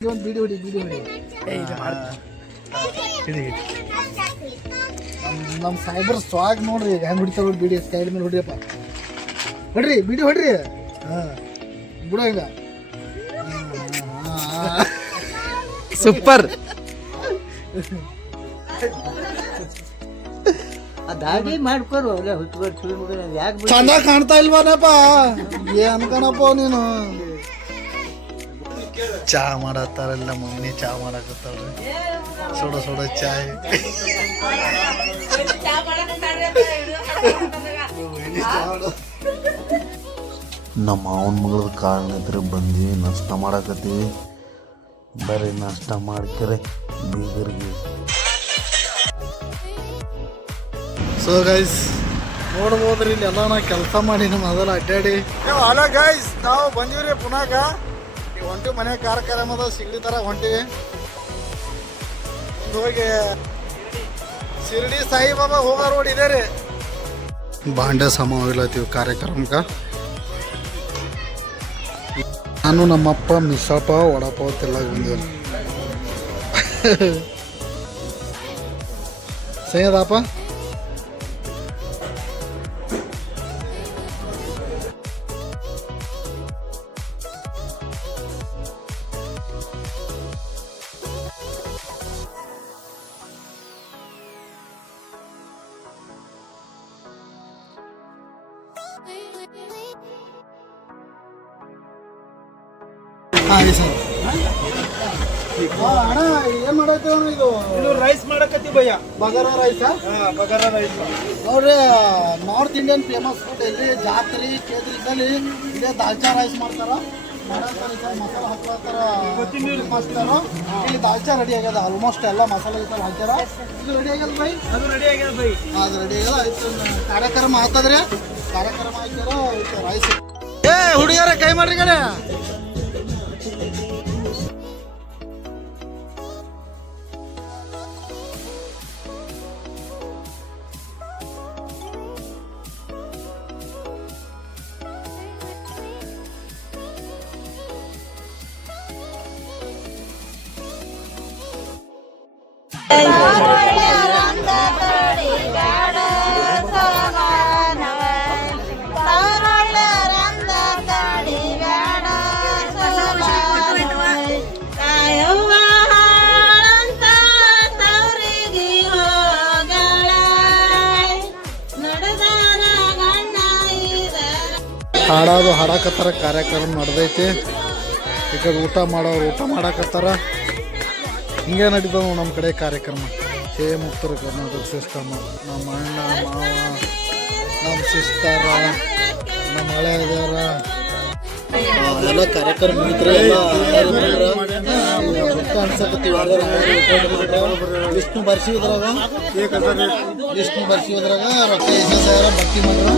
ಒಂದು ವಿಡಿಯೋ ಹೊಡಿ ನಮ್ಮ ಸೈಬರ್ ಸ್ವಾಗ್ ನೋಡ್ರಿ ಹೆಂಗೆ ಹೊಡಿತಾರ ನೋಡಿ ವಿಡಿಯೋ ಸ್ಟೈಲ್ ಮೇಲೆ ಹೊಡಿಯಪ್ಪ ಹೊಡ್ರಿ ವಿಡಿಯೋ ಹೊಡ್ರಿ ಬಿಡೋ ಈಗ ಸೂಪರ್ ದಾಡಿ ಮಾಡ್ಕೊರು ಚಂದ ಕಾಣ್ತಾ ಇಲ್ವಾನಪ್ಪ ಅನ್ಕಣಪ್ಪ ನೀನು ಚಾ ಮಾಡತ್ತಾರಲ್ಲ ಮಮ್ಮಿ ಚಾ ಮಾಡಕತ್ತಾಳ್ರಿ ಸೋಡ ಚಾಯ್ ನಮ್ಮ ಮಾವನ ಮಗಳ ಕಾರಣ ಇದ್ರೆ ಬಂದ್ವಿ ನಾಷ್ಟ ಮಾಡಕತ್ತೀವಿ ಬರೀ ನಾಷ್ಟ ಮಾಡ್ಕರೆ ಬೀಗರಿಗೆ ಸೊ ಗೈಸ್ ನೋಡ್ಬೋದ್ರಿ ಇಲ್ಲಿ ಎಲ್ಲ ನಾ ಕೆಲಸ ಮಾಡಿ ಮೊದಲು ಅಡ್ಡಾಡಿ ಹಲೋ ಗೈಸ್ ನಾವು ಬಂದೀವ್ರಿ ಪುನಾಗ ಈಗ ಹೊಂಟಿವಿ ಮನೆ ಕಾರ್ಯಕ್ರಮದ ಸಿಗಡಿ ಥರ ಹೊಂಟಿವಿ ಹೋಗಿ ಶಿರ್ಡಿ ಸಾಯಿಬಾಬಾ ಹೋಗೋ ರೋಡ್ ಇದೆ ರೀ ಬಾಂಡೆ ಸಮ ಹೋಗ್ಲತ್ತೀವಿ ಕಾರ್ಯಕ್ರಮಕ್ಕೆ ನಾನು ನಮ್ಮಪ್ಪ ಮಿಸಪ್ಪ ವಡಪಾವ್ ತಿಲ್ಲಾಗ ಬಂದೀವಿ ಸही ಅದಪ್ಪ ಸರ್ ಅಣ್ಣ ಏನ್ ಮಾಡತ್ತೇವ ಇದು ರೈಸ್ ಮಾಡಕತ್ತಿ ಭಯ್ಯ ಬಗಾರ ರೈಸ್ ಬಗಾರ ರೈಸ್ ನೋಡ್ರಿ ನಾರ್ತ್ ಇಂಡಿಯನ್ ಫೇಮಸ್ ಫುಡ್ ಇಲ್ಲಿ ಜಾತ್ರಿ ಕೇದ್ರಿದಲ್ಲಿ ಇದೇ ದಾಲ್ಚಾ ರೈಸ್ ಮಾಡ್ತಾರ ಮಸಾಲ ಹಾಕ್ತಾರ ಮಸ್ತಾರ ಇಲ್ಲಿ ದಾಲ್ಚಾ ರೆಡಿ ಆಗ್ಯದ ಆಲ್ಮೋಸ್ಟ್ ಎಲ್ಲ ಮಸಾಲೆ ಗಿಸಾಲ ಹಾಕ್ಯಾರ ಇದು ರೆಡಿ ಆಗ್ಯದ ಬೈ ಅದು ರೆಡಿ ಆಗ್ಯದ ಭಯ್ ಅದು ರೆಡಿ ಆಗ್ಯದ ಆಯ್ತು ಕಾರ್ಯಕ್ರಮ ಆಗ್ತದ್ರಿ ಕಾರ್ಯಕ್ರಮ ಹಾಕ್ಯಾರ ರೈಸ್ ಏ ಹುಡುಗಿಯರ ಕೈ ಮಾಡ್ರಿ ಕಡೆ ಹಾಡೋದು ಹಾಡಕತ್ತಾರ ಕಾರ್ಯಕ್ರಮ ನಡೆದೈತಿ ಈ ಕಡೆ ಊಟ ಮಾಡೋರು ಊಟ ಮಾಡಕತ್ತಾರ ಹಿಂಗೆ ನಡೀತಾವ ನಮ್ಮ ಕಡೆ ಕಾರ್ಯಕ್ರಮ ಸೇಮ್ ಉತ್ತರ ಕರ್ನಾಟಕ ಸಿಸ್ಟಮ್ ನಮ್ಮ ಅಣ್ಣ ಮಾವ ನಮ್ಮ ಸಿಸ್ಟರ ನಮ್ಮ ಹಳೆಯದರ ಎಲ್ಲ ಕಾರ್ಯಕ್ರಮ ಮುಗಿದ್ರೆ ಅನ್ಸಕತ್ತೀವಿ ವಿಷ್ಣು ಬರ್ಸಿದ್ರಾಗ ರೊಕ್ಕ ಎಷ್ಟೋ ಸಾವಿರ ಭಕ್ತಿ ಮಾಡ್ರ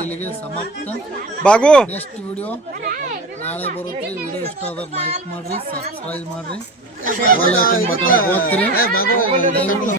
ಇಲ್ಲಿಗೆ ಸಮಾಪ್ತ ಬಾಗು ನೆಕ್ಸ್ಟ್ ವಿಡಿಯೋ ನಾಳೆ ಬರುತ್ತೆ ವಿಡಿಯೋ ಇಷ್ಟ ಆದ್ರೆ ಲೈಕ್ ಮಾಡ್ರಿ ಸಬ್ಸ್ಕ್ರೈಬ್ ಮಾಡ್ರಿ ಬೆಲ್ ಐಕಾನ್ ಬಟನ್ ಒತ್ತಿರಿ